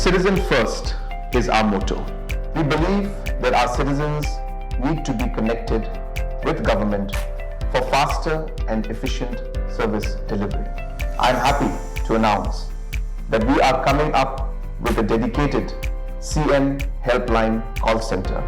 Citizen first is our motto. We believe that our citizens need to be connected with government for faster and efficient service delivery. I am happy to announce that we are coming up with a dedicated CM helpline call center.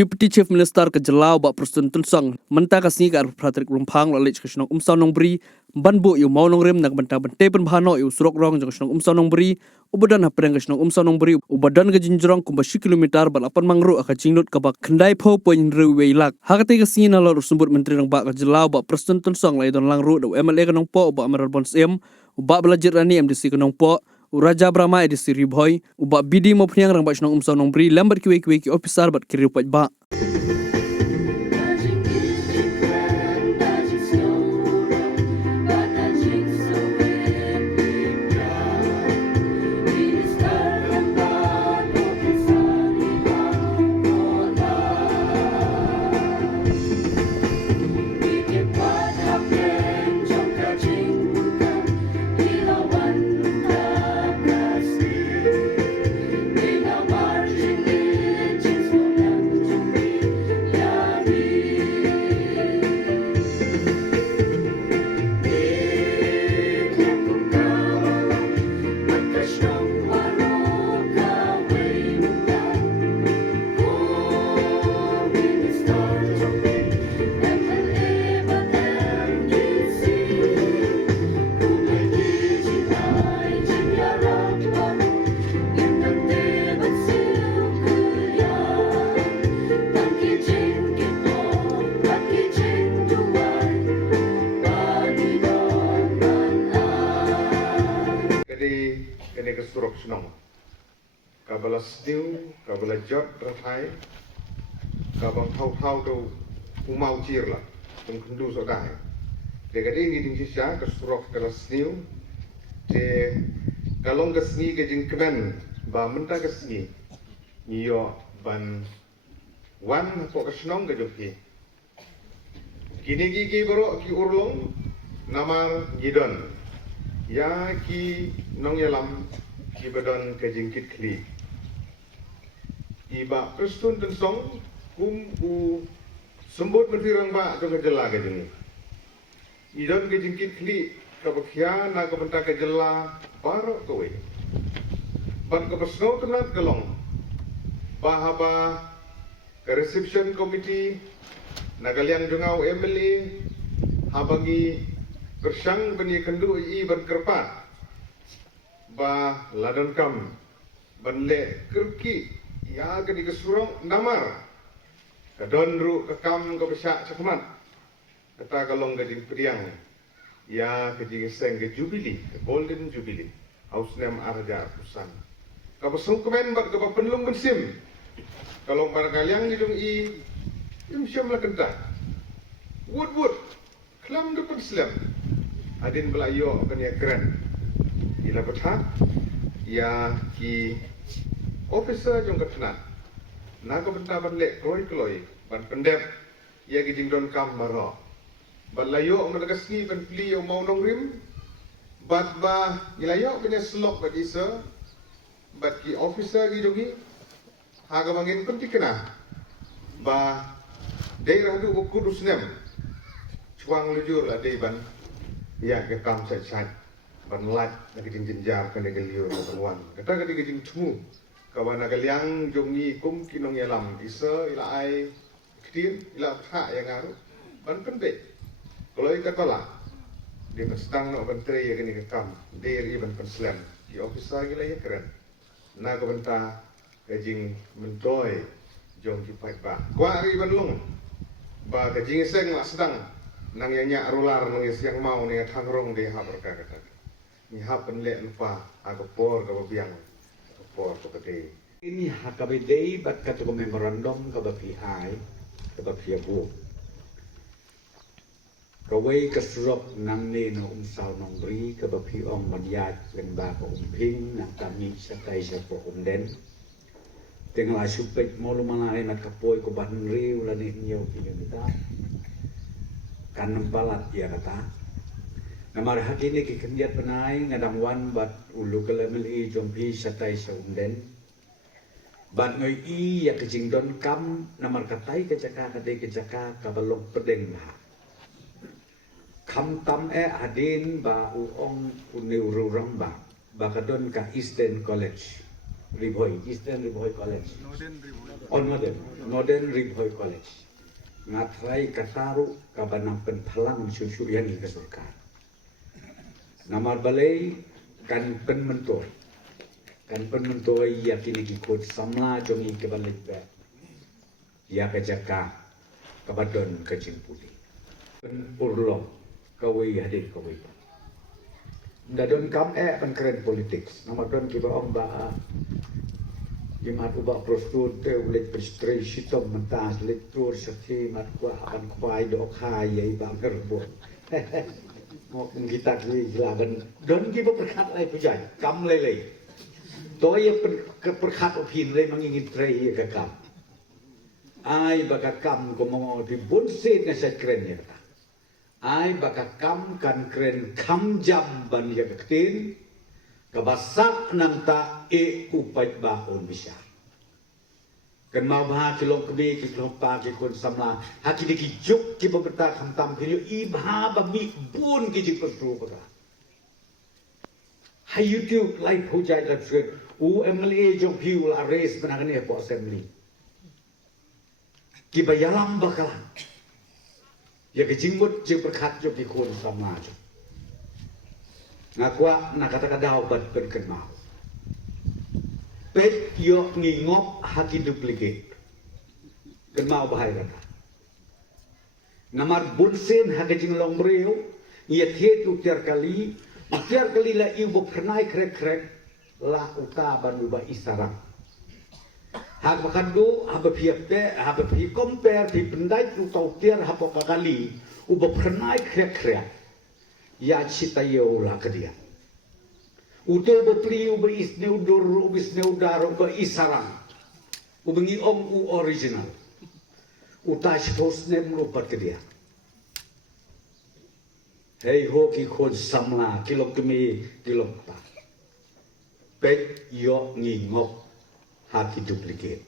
Deputy Chief Minister ke Jelau bak Presiden Tun Song mentah kasih ke arah Patrick Rumpang lalai kesnong Nong Beri banbu yu mau nong rem nak bentah bentai penbahano yu surok rong jeng kesnong Nong Beri ubadan hapreng kesnong Nong Beri ubadan ke jinjrong kumbashi kilometer balapan mangru aka jingnut ke bak kendai po poin rewe ilak hakati kasih nalor sumbut Menteri Rang bak ke Jelau bak Presiden Tun Song lai don langru do MLA kenong po bak Amaral Bons ubak belajar rani MDC kenong po Raja Brahma edisi Riboy ubak bidi mo pniang rang bak kesnong Nong Beri lambat kiwe ki officer bat kiri upat bak kene ke surok senong kabala stiu kabala jot rathai kabang thau tu umau chir la tung kundu so dai de kadi ni ding sisa ke surok kala stiu te kalong ke sni ke jing kmen ba menta ke sni yo ban wan po ke senong ke joki kini ki boro ki urlong namar gidon ya ki nong yalam ki badon ke jingkit kli iba Presiden Tun Song u sembut Menteri Rang bak dong ke jela ke jengi idon ke jingkit kli ka bakhia na ka benta ke jela baro kowe ban ke besno tenat kelong bahaba ke reception committee na kalian jungau MLA habagi Kersang bani kendu i ban kerpat ba ladan kam ban le kerki ya ke di kesurong namar kadon ru ke kam ke besak cakmat kata kalong ke di priang ya ke di seng ke jubili ke golden jubili haus nem arja pusan ka besung kemen bat ke penlung bensim kalong para kaliang di dong i imsyam la kenta wood klam depan slam adin belayo kena keren ila betah ya ki officer jong ketna na ko benta ban le kloi ban pendep ya ki jingdon kam maro ban layo madagasni ban pli yo mau nong rim bat ba ilayo kena slok bat isa bat ki officer gi jogi haga mangin penting kena ba daerah tu kudus nem chuang lujur la dei ban ya ke kam sai ban lat na ke jinjar ke ne gelio ban wan kata ke jing tumu kawana kaliang jongi kum kinong yalam isa ila ai ktir ila tha yang ngaru ban pende kalau ikat pala dia mestang no ban tre ya ke ne kam der i ban slam di officer gila ya keren na ko benta ke jing mentoy jong ki pai ba kwa ri ban long ba ke jing seng la sedang nang yang nyak rular nang yang mau ni thangrong de ha berka kata ni ha penle lupa aku por ke biang por ke kete ini hakabedei bat katu memorandum ke bapihai ke bapiabu Kawai kesurok nang ni na umsaw nang beri kabapi ong madyat lembah ko umping na kami sakay sa po umden. Tengah supet mulu manai nak kapoy ko ban riu la ni niyo kita. Kan balat ya kata. Namar hati ni kikendiat penai ngadang wan bat ulu kelemeli jompi sakay sa umden. Bat ngoy i ya kecing don kam namar katai kecaka kabalong pedeng bah. Kam tam adin ba uong uniu rang ba kadon ka Eastern College Eastern Riboy College Northern Riboy College ngatrai kataru kabanapen palang susuyan ni kesurkan namar balai kan penmentor ya kini kikut samla jongi kebalik ba ya kejaka kabadon kecing putih pen urlong kawai hadir kawai. Dadon kam keren politik. Nama don kiba om ba Jimat ubah prostud ulit pistri sitom mentas litur sakti mat kwa akan kwai dok hai ba merbon. Mau kita hilagan don kiba perkat lai pujai kam lele. Toya perkat opin lai mangingit trei ke kam. Ai baka kam ko mo di bonsit na sa keren ya. Ai baka kam kan keren kam jam ban ya ketin kabasak nang ta upai baon bisa kan mau bah kilong kebi kilong pa kilong samla haki diki juk ki beberta kam tam pilio ibha ba mi bun ki jik perlu kota hai YouTube live hujai la trip UMLA jong piu la race benangane po assembly ki bayalam bakalan ya kejingmut jeng perkat jok di kun sama jok ngakwa nak kata kadau bat berkenal pet yo ngingop haki duplicate kenal bahaya kata namar bunsen haki jing long breu ia tiet utiar kali la ibu pernai krek la uta banu ba isarang hak makandu haba piapte haba pi compare pi pendai tu tau tiar haba kali uba pernai krek ya cita yo la kedia uto uba pli uba isneu dur uba isneu dar uba isarang uba ngi om u original uta shos ne merupat kedia hei ho ki khon samla kilok kemi kilok pa pet yo ngi ngok haki duplicate